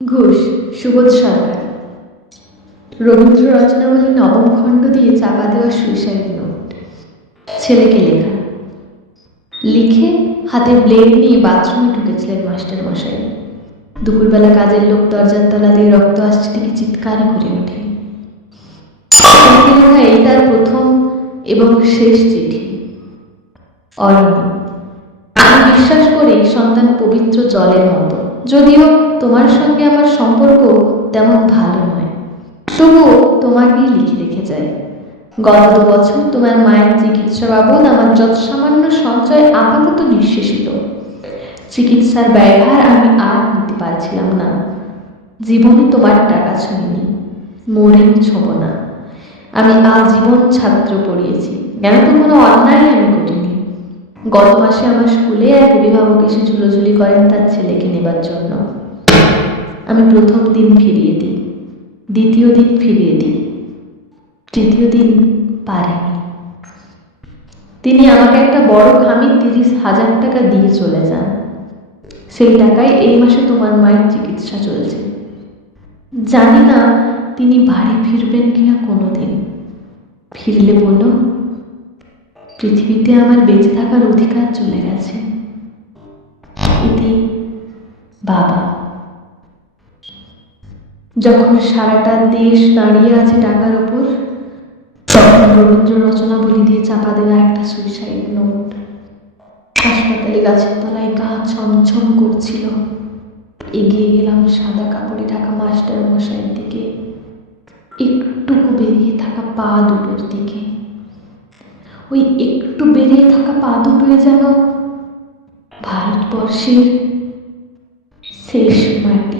ঘোষ, সুবোধ সরকার। রবীন্দ্র রচনাবলী নবম খণ্ড দিয়ে চাপা দেওয়া সুইসাইড নোট। ছেলেকে লেখা। লিখে হাতে ব্লেড নিয়ে বাথরুমে ঢুকেছিলেন মাস্টার মশাই। দুপুরবেলা কাজের লোক দরজার তলা দিয়ে রক্ত আসছে দেখে চিৎকার করে ওঠে। ছেলেকে লেখা এই তার প্রথম এবং শেষ চিঠি। অরণ্য, আমি বিশ্বাস করি সন্তান পবিত্র জলের মতো, যদিও তোমার সঙ্গে আমার সম্পর্ক তেমন ভালো নয়, তবুও তোমাকেই লিখে রেখে যাই। গত 2 বছর তোমার মায়ের চিকিৎসা বাবদ আমার যত সামান্য সঞ্চয় আপাতত নিঃশেষিত। চিকিৎসার ব্যয়ভার আমি আর নিতে পারছিলাম না। জীবনে তোমার টাকা ছুঁইনি, মরেও ছোঁব না। আমি আজীবন ছাত্র পড়িয়েছি, কেন তো কোনো অন্যায় আমি করিনি। গত মাসে আমার স্কুলে এক অভিভাবক এসে ঝুলোঝুলি করেন তার ছেলেকে নেবার জন্য। আমি প্রথম দিন ফিরিয়ে দিই, দ্বিতীয় দিন ফিরিয়ে দিই, তৃতীয় দিন পারিনি। তিনি আমাকে একটা বড় খামি 30,000 টাকা দিয়ে চলে যান। সেই টাকায় এই মাসে তোমার মায়ের চিকিৎসা চলছে। জানি না তিনি বাড়ি ফিরবেন কিনা কোনোদিন। ফিরলে বলো, পৃথিবীতে আমার বেঁচে থাকার অধিকার চলে গেছে। ইতি, বাবা। যখন সারাটা দেশ দাঁড়িয়ে আছে টাকার উপর, তখন রবীন্দ্র রচনাবলী দিয়ে চাপা দেওয়া একটা সুইসাইড নোট। হাসপাতালে গাছের তলায় গা ছমছম করছিল। এগিয়ে গেলাম সাদা কাপড়ে ঢাকা মাস্টার মশাইয়ের দিকে, একটুকু বেরিয়ে থাকা পা দুটোর দিকে। ওই একটু বেরিয়ে থাকা পা দুটোই যেন ভারতবর্ষের শেষ মাটি।